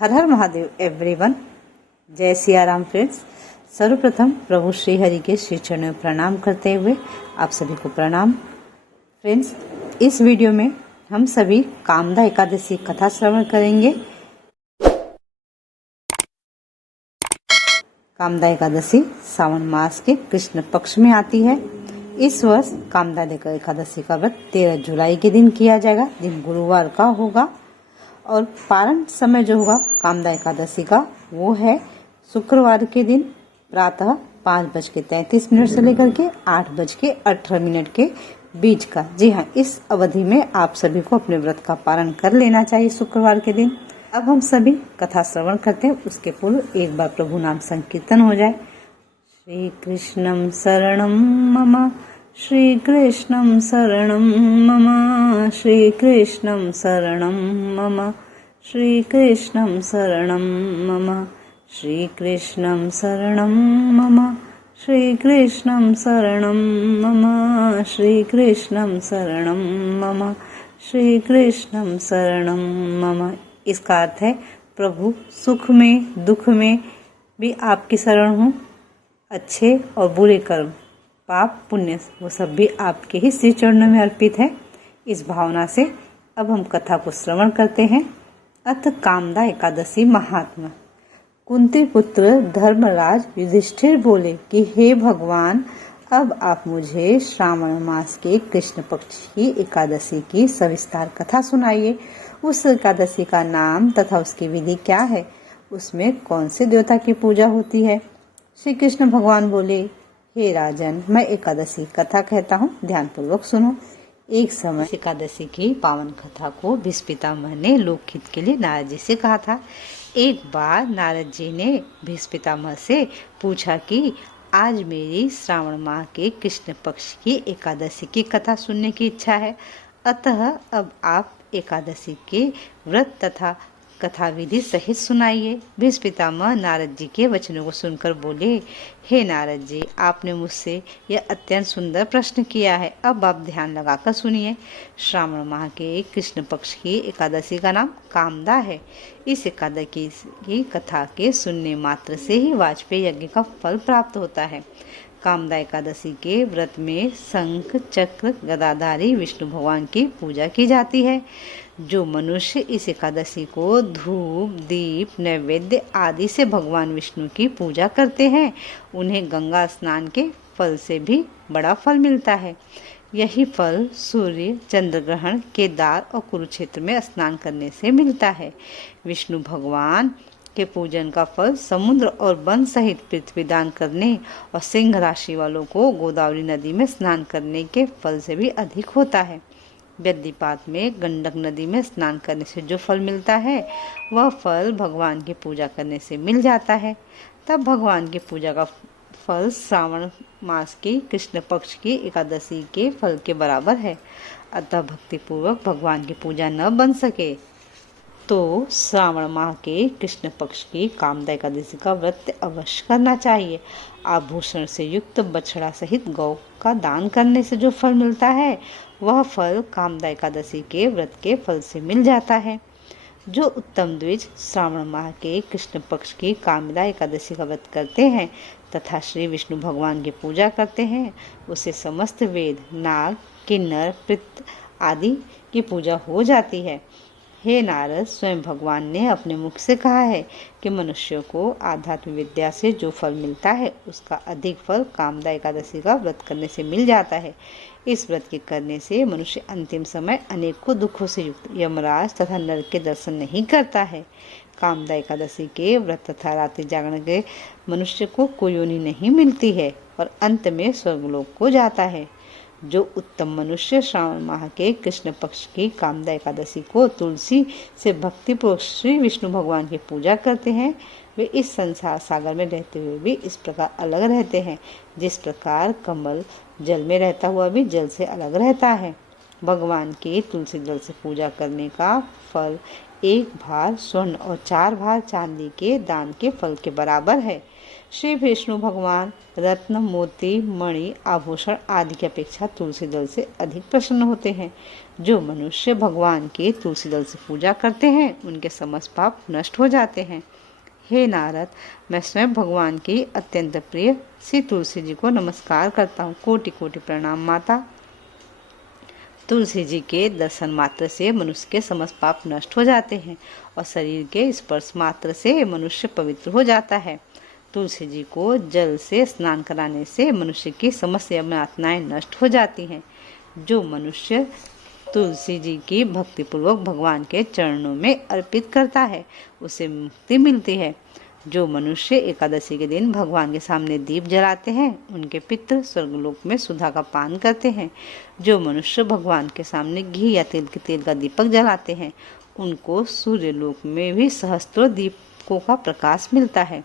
हर हर Mahadev everyone. जय Siya Ram friends. सर्वप्रथम प्रभु श्री हरि के श्री चरणों में प्रणाम करते हुए आप सभी को प्रणाम। फ्रेंड्स, इस वीडियो में हम सभी कामदा एकादशी कथा श्रवण करेंगे। कामदा एकादशी सावन मास के कृष्ण पक्ष में आती है। इस वर्ष कामदा एकादशी का व्रत 13 जुलाई के दिन किया जाएगा। दिन गुरुवार का होगा और पारण समय जो होगा कामदा एकादशी का वो है शुक्रवार के दिन प्रातः 5:33 से लेकर के 8:18 के बीच का। जी हाँ, इस अवधि में आप सभी को अपने व्रत का पारण कर लेना चाहिए शुक्रवार के दिन। अब हम सभी कथा श्रवण करते हैं, उसके पूर्व एक बार प्रभु नाम संकीर्तन हो जाए। श्री कृष्णं शरणं मम, श्री कृष्णं शरणं मम, श्री कृष्णं शरणं मम, श्री कृष्णं शरणं मम, श्री कृष्णं शरणं मम, श्री कृष्णं शरणं मम, श्री कृष्णं शरणं मम, श्री कृष्णं शरणं मम। इसका अर्थ है प्रभु सुख में दुख में भी आपकी शरण हूँ। अच्छे और बुरे कर्म पाप पुण्य वो सब भी आपके ही श्री चरणों में अर्पित है। इस भावना से अब हम कथा को श्रवण करते हैं। अथ कामदा एकादशी महात्मा। कुंती पुत्र धर्मराज युधिष्ठिर बोले कि हे भगवान, अब आप मुझे श्रावण मास के कृष्ण पक्ष की एकादशी की सविस्तार कथा सुनाइए। उस एकादशी का नाम तथा उसकी विधि क्या है, उसमें कौन से देवता की पूजा होती है। श्री कृष्ण भगवान बोले, हे राजन, मैं एकादशी कथा कहता हूँ, ध्यानपूर्वक सुनो। एक समय एकादशी की पावन कथा को भीष्म पितामह ने लोकहित के लिए नारद जी से कहा था। एक बार नारद जी ने भीष्म पितामह से पूछा कि आज मेरी श्रावण माह के कृष्ण पक्ष की एकादशी की कथा सुनने की इच्छा है, अतः अब आप एकादशी के व्रत तथा कथा विधि सहित सुनाइए। भीष्म पितामह नारद जी के वचनों को सुनकर बोले, हे नारद जी, आपने मुझसे यह अत्यंत सुंदर प्रश्न किया है। अब आप ध्यान लगाकर सुनिए। श्रावण माह के कृष्ण पक्ष की एकादशी का नाम कामदा है। इस एकादशी की कथा के सुनने मात्र से ही वाजपेयी यज्ञ का फल प्राप्त होता है। कामदा एकादशी के व्रत में शंख चक्र गदाधारी विष्णु भगवान की पूजा की जाती है। जो मनुष्य इस एकादशी को धूप दीप नैवेद्य आदि से भगवान विष्णु की पूजा करते हैं, उन्हें गंगा स्नान के फल से भी बड़ा फल मिलता है। यही फल सूर्य चंद्र ग्रहण केदार और कुरुक्षेत्र में स्नान करने से मिलता है। विष्णु भगवान के पूजन का फल समुद्र और वन सहित पृथ्वी दान करने और सिंह राशि वालों को गोदावरी नदी में स्नान करने के फल से भी अधिक होता है। व्यदिपात में गंडक नदी में स्नान करने से जो फल मिलता है, वह फल भगवान की पूजा करने से मिल जाता है। तब भगवान की पूजा का फल श्रावण मास की कृष्ण पक्ष की एकादशी के फल के बराबर है। अतः भक्तिपूर्वक भगवान की पूजा न बन सके तो श्रावण माह के कृष्ण पक्ष की कामदा एकादशी का व्रत अवश्य करना चाहिए। आभूषण से युक्त बछड़ा सहित गौ का दान करने से जो फल मिलता है, वह फल कामदा एकादशी के व्रत के फल से मिल जाता है। जो उत्तम द्विज श्रावण माह के कृष्ण पक्ष की कामदा एकादशी का व्रत करते हैं तथा श्री विष्णु भगवान की पूजा करते हैं, उसे समस्त वेद नाग किन्नर पितृ आदि की पूजा हो जाती है। हे नारद, स्वयं भगवान ने अपने मुख से कहा है कि मनुष्यों को आध्यात्मिक विद्या से जो फल मिलता है, उसका अधिक फल कामदा एकादशी का व्रत करने से मिल जाता है। इस व्रत के करने से मनुष्य अंतिम समय अनेकों दुखों से युक्त यमराज तथा नरक के दर्शन नहीं करता है। कामदा एकादशी के व्रत तथा रात्रि जागरण के मनुष्य को कोई योनि नहीं मिलती है और अंत में स्वर्गलोक को जाता है। जो उत्तम मनुष्य श्रावण माह के कृष्ण पक्ष की कामदा एकादशी को तुलसी से भक्तिपूर्वक श्री विष्णु भगवान की पूजा करते हैं, वे इस संसार सागर में रहते हुए भी इस प्रकार अलग रहते हैं, जिस प्रकार कमल जल में रहता हुआ भी जल से अलग रहता है। भगवान की तुलसी जल से पूजा करने का फल 1 भार स्वर्ण और 4 भार चांदी के दान के फल के बराबर है। श्री विष्णु भगवान रत्न, मोती, मणि, आभूषण आदि की अपेक्षा तुलसी दल से अधिक प्रसन्न होते हैं। जो मनुष्य भगवान की तुलसी दल से पूजा करते हैं उनके समस्त पाप नष्ट हो जाते हैं। हे नारद, मैं स्वयं भगवान की अत्यंत प्रिय श्री तुलसी जी को नमस्कार करता हूँ। कोटि कोटि प्रणाम माता। तुलसी जी के दर्शन मात्र से मनुष्य के समस्त पाप नष्ट हो जाते हैं और शरीर के स्पर्श मात्र से मनुष्य पवित्र हो जाता है। तुलसी जी को जल से स्नान कराने से मनुष्य की समस्त यातनाएं नष्ट हो जाती हैं। जो मनुष्य तुलसी जी की भक्तिपूर्वक भगवान के चरणों में अर्पित करता है उसे मुक्ति मिलती है। जो मनुष्य एकादशी के दिन भगवान के सामने दीप जलाते हैं उनके पितृ स्वर्गलोक में सुधा का पान करते हैं। जो मनुष्य भगवान के सामने घी या तेल का दीपक जलाते हैं उनको सूर्यलोक में भी सहस्त्रों दीपकों का प्रकाश मिलता है।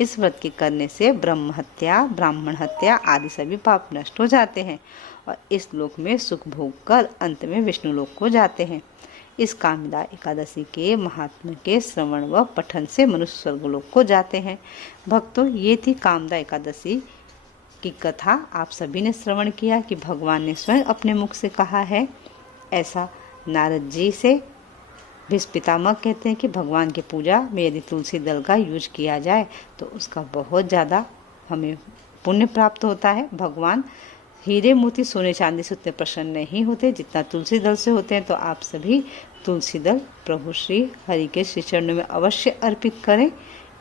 इस व्रत के करने से ब्रह्म हत्या, ब्राह्मण हत्या आदि सभी पाप नष्ट हो जाते हैं और इस लोक में सुख भोग कर अंत में विष्णु लोक को जाते हैं। इस कामिदा एकादशी के महात्म्य के श्रवण व पठन से मनुष्य स्वर्गलोक को जाते हैं। भक्तों, ये थी कामदा एकादशी की कथा। आप सभी ने श्रवण किया कि भगवान ने स्वयं अपने मुख से कहा है। ऐसा नारद जी से भीष्म पितामह कहते हैं कि भगवान की पूजा में यदि तुलसी दल का यूज किया जाए तो उसका बहुत ज़्यादा हमें पुण्य प्राप्त होता है। भगवान हीरे मोती सोने चांदी से उतने प्रसन्न नहीं होते जितना तुलसी दल से होते हैं। तो आप सभी तुलसी दल प्रभु श्री हरि के श्री चरणों में अवश्य अर्पित करें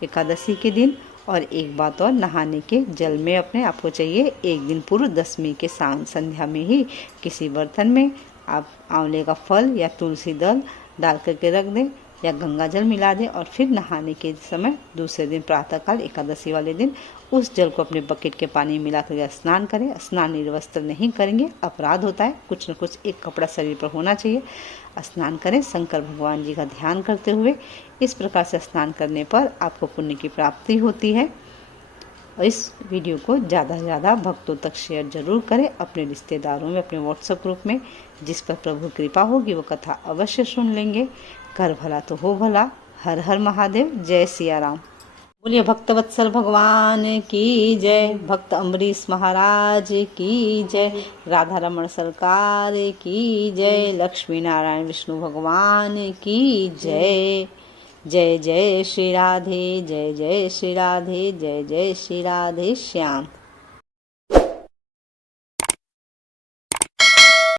एकादशी के दिन। और एक बात और, नहाने के जल में अपने आपको चाहिए एक दिन पूर्व दशमी के संध्या में ही किसी बर्तन में आप आंवले का फल या तुलसी दल डाल करके रख दें या गंगा जल मिला दें और फिर नहाने के समय दूसरे दिन प्रातःकाल एकादशी वाले दिन उस जल को अपने बकेट के पानी में मिला कर स्नान करें। स्नान निर्वस्त्र नहीं करेंगे, अपराध होता है। कुछ न कुछ एक कपड़ा शरीर पर होना चाहिए। स्नान करें शंकर भगवान जी का ध्यान करते हुए। इस प्रकार से स्नान करने पर आपको पुण्य की प्राप्ति होती है। और इस वीडियो को ज़्यादा से ज़्यादा भक्तों तक शेयर जरूर करें, अपने रिश्तेदारों में, अपने व्हाट्सएप ग्रुप में। जिस पर प्रभु कृपा होगी वो कथा अवश्य सुन लेंगे। कर भला तो हो भला। हर हर महादेव। जय सिया राम। बोलिए भक्तवत्सल भगवान की जय। भक्त अम्बरीश महाराज की जय। राधा रमण सरकार की जय। लक्ष्मी नारायण विष्णु भगवान की जय। जय जय श्री राधे, जय जय श्री राधे, जय जय श्री राधे श्याम।